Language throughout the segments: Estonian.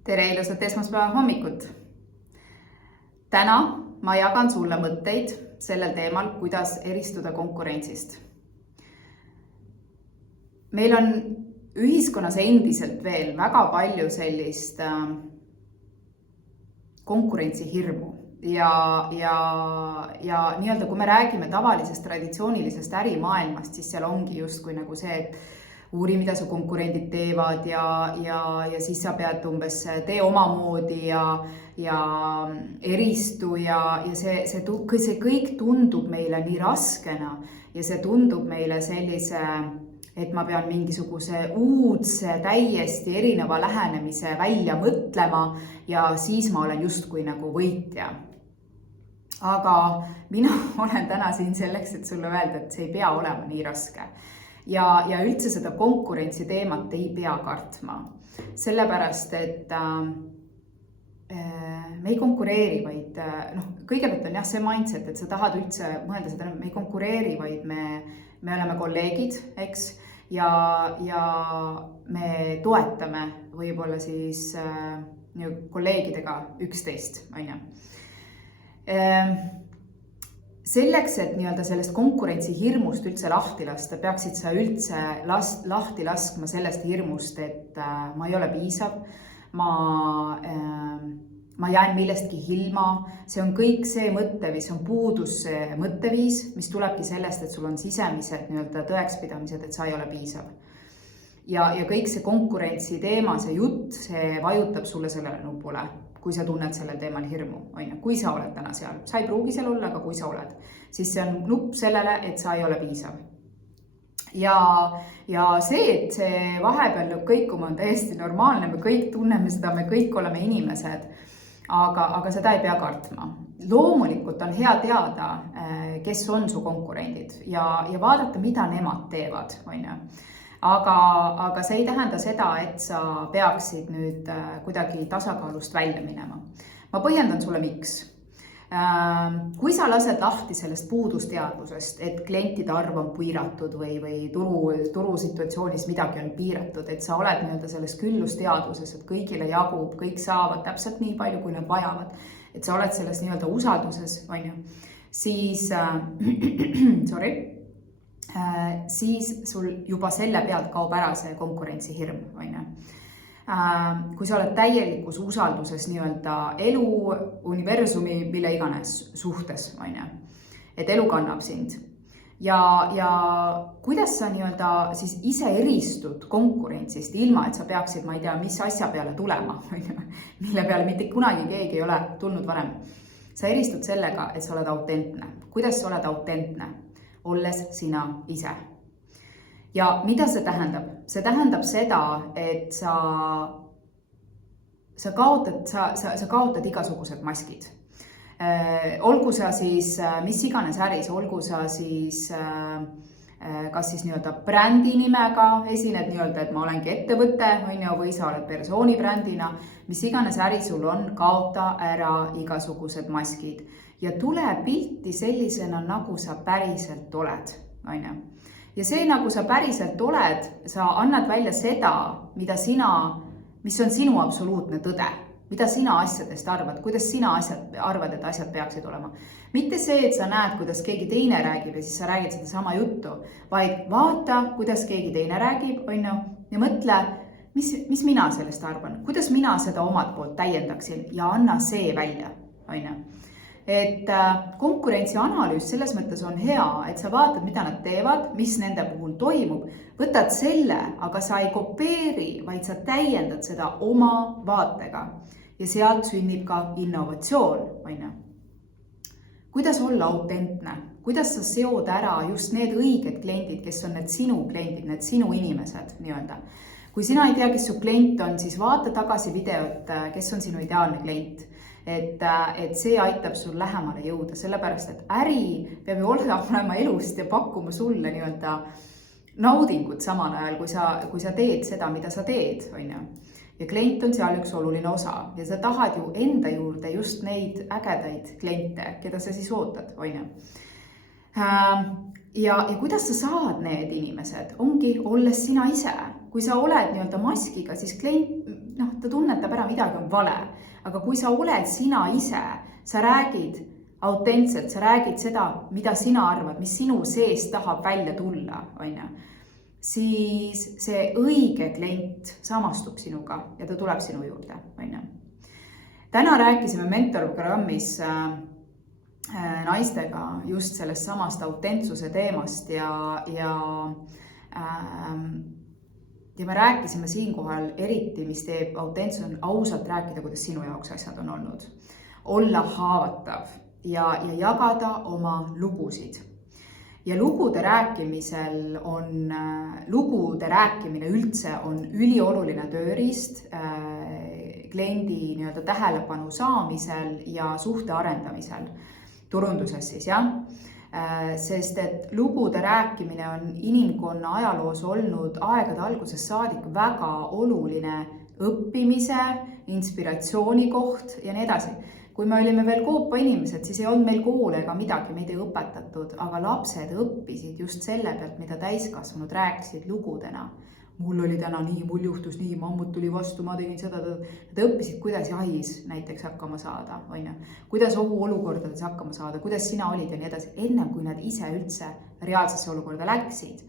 Tere ilusat esmaspäeva hommikut! Täna ma jagan sulle mõtteid sellel teemal, kuidas eristuda konkurentsist. Meil on ühiskonnas endiselt veel väga palju sellist konkurentsihirmu ja nii-öelda, kui me räägime tavalisest traditsioonilisest ärimaailmast, siis seal ongi justkui nagu see, et uuri, mida su konkurendid teevad ja siis sa pead umbes tee omamoodi ja eristu ja see kõik tundub meile nii raskena ja see tundub meile sellise, et ma pean mingisuguse uudse, täiesti erineva lähenemise välja mõtlema ja siis ma olen justkui nagu võitja. Aga mina olen täna siin selleks, et sulle öelda, et see ei pea olema nii raske. Ja üldse seda konkurentsi teemat ei pea kartma. Sellepärast, et me ei konkureeri, vaid kõigepealt on see mindset, et sa tahad üldse mõelda seda, me ei konkureeri, vaid me oleme kolleegid, eks? Ja me toetame võib-olla siis kolleegidega üksteist, on ju. Selleks, et nii-öelda sellest konkurentsi hirmust üldse lahti lasta, peaksid sa üldse lahti laskma sellest hirmust, et ma ei ole piisav, ma jään millestki ilma. See on kõik see mõtteviis, on puudus see mõtteviis, mis tulebki sellest, et sul on sisemised nii-öelda tõekspidamised, et sa ei ole piisav. Ja kõik see konkurentsi teema, see jutt, see vajutab sulle sellele nupule, kui sa tunned sellel teemal hirmu. Kui sa oled täna seal, sa ei pruugi seal olla, aga kui sa oled, siis see on nupp sellele, et sa ei ole piisav. Ja see, et see vahepeal lõpp kõikuma on täiesti normaalne, me kõik tunneme seda, me kõik oleme inimesed, aga seda ei pea kartma. Loomulikult on hea teada, kes on su konkurendid ja vaadata, mida nemad teevad, on ju. Aga see ei tähenda seda, et sa peaksid nüüd kuidagi tasakaalust välja minema. Ma põhjendan sulle miks. Kui sa lased lahti sellest puudusteadvusest, et klientide arv on piiratud või turusituatsioonis midagi on piiratud, et sa oled nii-öelda selles küllusteadvuses, et kõigile jagub, kõik saavad täpselt nii palju, kui nad vajavad, et sa oled selles nii-öelda usalduses, on ju, siis siis sul juba selle pealt kaob ära see konkurentsihirm, on ju. Kui sa oled täielikus usalduses nii-öelda elu, universumi, mille iganes suhtes, on ju, et elu kannab sind. Ja kuidas sa nii-öelda siis ise eristud konkurentsist ilma, et sa peaksid, ma ei tea, mis asja peale tulema, mille peale mitte kunagi keegi ei ole tulnud varem. Sa eristud sellega, et sa oled autentne. Kuidas sa oled autentne? Olles sina ise. Ja mida see tähendab? See tähendab seda, et sa kaotad igasugused maskid. Olgu sa siis mis iganes äris, olgu sa siis kas siis nii-öelda brändi nimega esined nii-öelda, et ma olengi ettevõte, või sa oled persooni brändina, mis iganes äri sul on, kaota ära igasugused maskid. Ja tule pilti sellisena, nagu sa päriselt oled. Ja see, nagu sa päriselt oled, sa annad välja seda, mis on sinu absoluutne tõde, mida sina asjadest arvad, kuidas sina arvad, et asjad peaksid olema. Mitte see, et sa näed, kuidas keegi teine räägib ja siis sa räägid seda sama juttu, vaid vaata, kuidas keegi teine räägib, ja mõtle, mis mina sellest arvan, kuidas mina seda omalt poolt täiendaksin ja anna see välja, Et konkurentsi analüüs selles mõttes on hea, et sa vaatad, mida nad teevad, mis nende puhul toimub, võtad selle, aga sa ei kopeeri, vaid sa täiendad seda oma vaatega ja sealt sünnib ka innovatsioon. Kuidas olla autentne? Kuidas sa seod ära just need õiged kliendid, kes on need sinu kliendid, need sinu inimesed nii-öelda? Kui sina ei tea, kes su klient on, siis vaata tagasi videot, kes on sinu ideaalne klient. Et see aitab sul lähemale jõuda, sellepärast, et äri peab ju olema elust ja pakkuma sulle nii-öelda naudingut samal ajal, kui sa teed seda, mida sa teed, on ju. Ja klient on seal üks oluline osa ja sa tahad ju enda juurde just neid ägedaid kliente, keda sa siis ootad, on ju. Ja kuidas sa saad need inimesed? Ongi olles sina ise. Kui sa oled nii-öelda maskiga, siis ta tunnetab ära, midagi on vale. Aga kui sa oled sina ise, sa räägid autentselt, sa räägid seda, mida sina arvad, mis sinu sees tahab välja tulla, siis see õige klient samastub sinuga ja ta tuleb sinu juurde. Täna rääkisime mentorprogrammis naistega just sellest samast autentsuse teemast ja me rääkisime siinkohal eriti, mis teeb autentsus, on ausalt rääkida, kuidas sinu jaoks asjad on olnud. Olla haavatav ja jagada oma lugusid. Ja lugude rääkimine üldse on ülioluline tööriist kliendi nii-öelda tähelepanu saamisel ja suhte arendamisel turunduses siis, jah. Sest et lugude rääkimine on inimkonna ajaloos olnud aegade algusest saadik väga oluline õppimise, inspiratsiooni koht ja nii edasi. Kui me olime veel koopa inimesed, siis ei olnud meil koole ega midagi, meid ei õpetatud, aga lapsed õppisid just selle pealt, mida täiskasvanud rääkisid lugudena. Mul oli täna nii, mul juhtus nii, mammut tuli vastu, ma tegin seda. Nad õppisid, kuidas jahis näiteks hakkama saada, kuidas ohuolukordades hakkama saada, kuidas sina olid ja nii edasi, enne kui nad ise üldse reaalsesse olukorda läksid.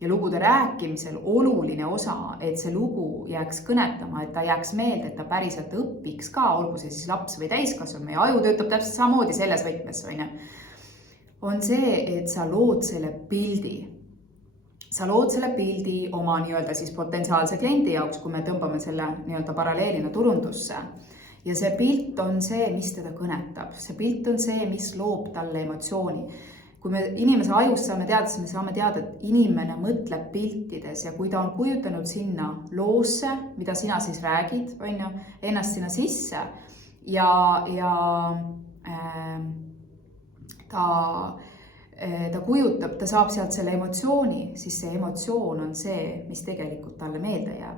Ja lugude rääkimisel oluline osa, et see lugu jääks kõnetama, et ta jääks meelde, et ta päriselt õpiks ka, olgu see siis laps või täiskasvanud, meie aju töötab täpselt samamoodi selles võtmes, on see, et sa lood selle pildi. Sa lood selle pildi oma nii-öelda siis potentsiaalse kliendi jaoks, kui me tõmbame selle nii-öelda paralleelina turundusse. Ja see pilt on see, mis teda kõnetab. See pilt on see, mis loob talle emotsiooni. Kui me inimese ajust saame teada, siis me saame teada, et inimene mõtleb piltides ja kui ta on kujutanud sinna loosse, mida sina siis räägid, ennast sinna sisse ja ta kujutab, ta saab sealt selle emotsiooni, siis see emotsioon on see, mis tegelikult talle meelde jääb.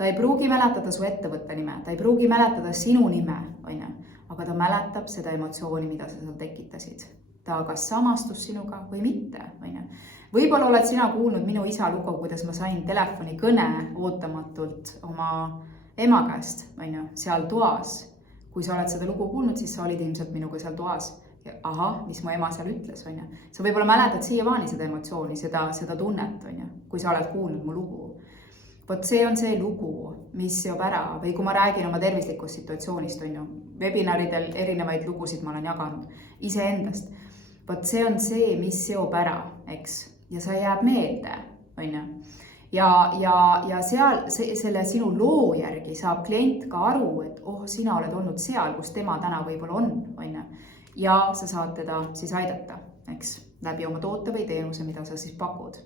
Ta ei pruugi mäletada su ettevõtte nime, ta ei pruugi mäletada sinu nime, aga ta mäletab seda emotsiooni, mida sa seal tekitasid. Ta kas samastus sinuga või mitte. Võib-olla oled sina kuulnud minu isa lugu, kuidas ma sain telefoni kõne ootamatult oma ema käest, seal toas. Kui sa oled seda lugu kuulnud, siis sa olid ilmselt minuga seal toas. Aha, mis mu ema seal ütles, Sa võib-olla mäletad siiamaani seda emotsiooni, seda tunnet, kui sa oled kuulnud mu lugu. Vot see on see lugu, mis seob ära, või kui ma räägin oma tervislikust situatsioonist, webinaridel erinevaid lugusid ma olen jaganud iseendast. Vot see on see, mis seob ära, eks, ja sa jääb meelde, Ja seal selle sinu loo järgi saab klient ka aru, et sina oled olnud seal, kus tema täna võib-olla on, ja sa saad teda siis aidata, eks, läbi oma toote või teenuse, mida sa siis pakud.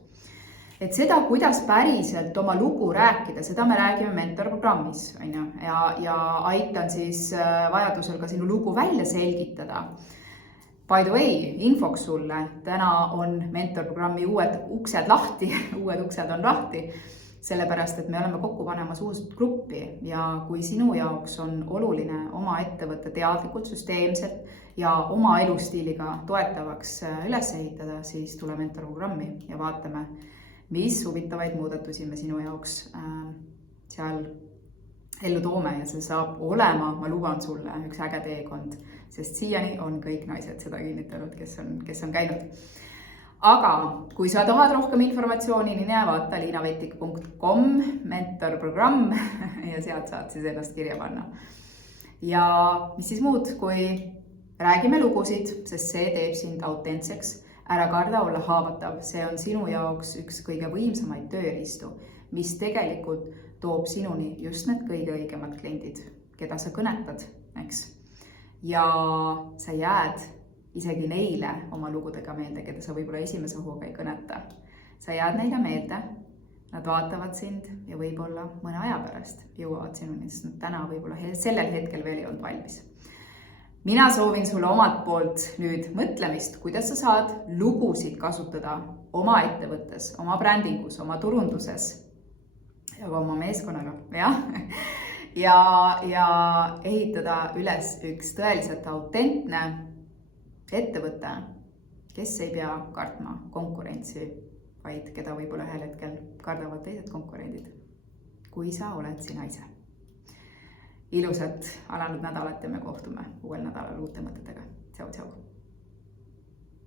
Et seda, kuidas päriselt oma lugu rääkida, seda me räägime mentorprogrammis, ja aitan siis vajadusel ka sinu lugu välja selgitada. By the way, infoks sulle, täna on mentorprogrammi uued uksed lahti, uued uksed on lahti, sellepärast, et me oleme kokku panemas uut gruppi ja kui sinu jaoks on oluline oma ettevõtte teadlikult, süsteemselt ja oma elustiiliga toetavaks üles ehitada, siis tule mentorprogrammi ja vaatame, mis huvitavaid muudatusi me sinu jaoks seal ellu toome ja see saab olema, ma luban sulle, üks äge teekond, sest siiani on kõik naised seda kinnitanud, kes on käinud. Aga kui sa tahad rohkem informatsiooni, nii vaata liinavetik.com mentorprogramm ja sealt saad siis ennast kirja panna. Ja mis siis muud, kui räägime lugusid, sest see teeb sind autentseks, ära karda olla haavatav, see on sinu jaoks üks kõige võimsamaid tööriistu, mis tegelikult toob sinuni just need kõige õigemad kliendid, keda sa kõnetad, eks. Ja sa jääd isegi neile oma lugudega meelde, keda sa võib-olla esimese hooga ei kõneta. Sa jääd neile meelde, nad vaatavad sind ja võib-olla mõne aja pärast jõuavad sinuni, sest nad täna võib-olla sellel hetkel veel ei olnud valmis. Mina soovin sulle omalt poolt nüüd mõtlemist, kuidas sa saad lugusid kasutada oma ettevõttes, oma brändingus, oma turunduses ja ka oma meeskonnaga, ja ehitada üles üks tõeliselt autentne ettevõte, kes ei pea kartma konkurentsi, vaid keda võib-olla ühel hetkel kardavad teised konkurendid, kui sa oled sina ise. ilusat alanud nädalat ja me kohtume uuel nädalal uute mõtetega. Tšau, tšau!